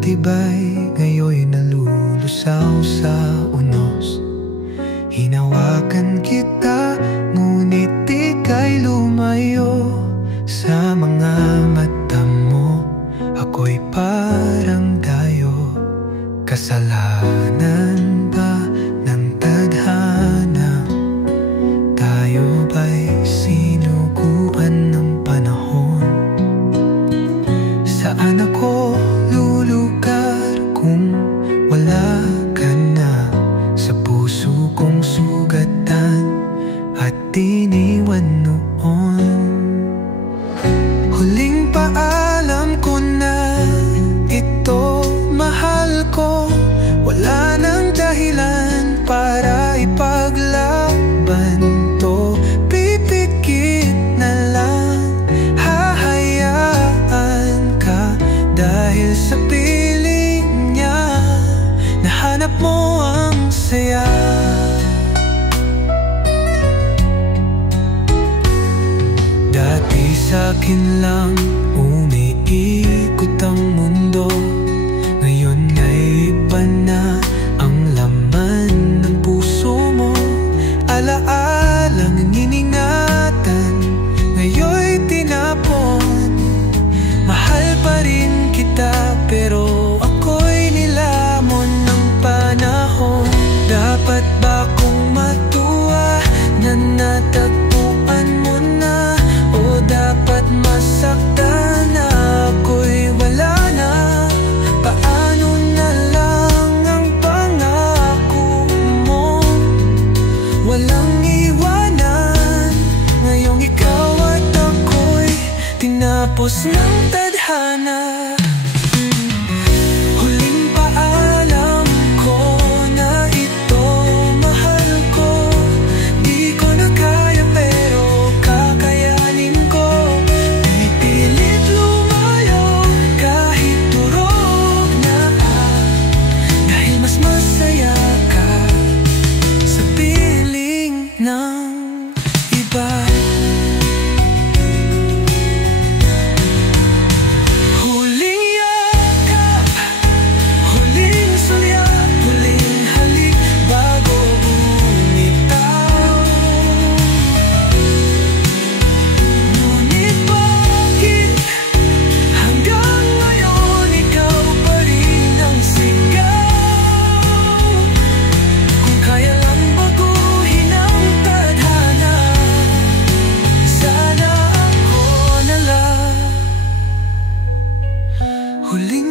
tibay, ngayoy nalulusaw sa unos. Hinawakan kita, ngunit di kay lumayo. Sa mga mata mo, ako'y parang dayo. Kasalanan ba ng tadhana? Tayo ba'y sinuguan ng panahon? Saan ako lulugar kung wala ka na? Sa puso kong sugatan at iniwan noon. Huling paalam ko na ito, mahal ko. Wala nang dahilan para ipaglaban to. Pipikit na lang, hahayaan ka. Dahil sa piling niya, nahanap mo ang saya. Dati sa'kin lang umiikot ang mundo. Ngayon ay iba na ang laman ng puso mo. Alaalang iningatan, ngayon'y tinapon. Mahal pa rin kita, pero ako'y nilamon ng panahon. Dapat ba kong matuwa na natagpuan mo na? O dapat masaktan na ako'y wala na? Paano na lang ang pangako mo? Walang iwanan, ngayong ikaw at ako'y tinapos ng tadhana. Huling paalam ko na ito, mahal ko. Di ko na kaya pero kakayanin ko. Pipilit lumayo kahit durog na dahil mas masaya ka sa piling ng iba. Huling yakap, huling sulyap, huling halik bago bumitaw. Ngunit bakit hanggang ngayon ikaw pa rin ang sigaw? Kung kaya lang baguhin ang tadhana, sana ako na lang. Huling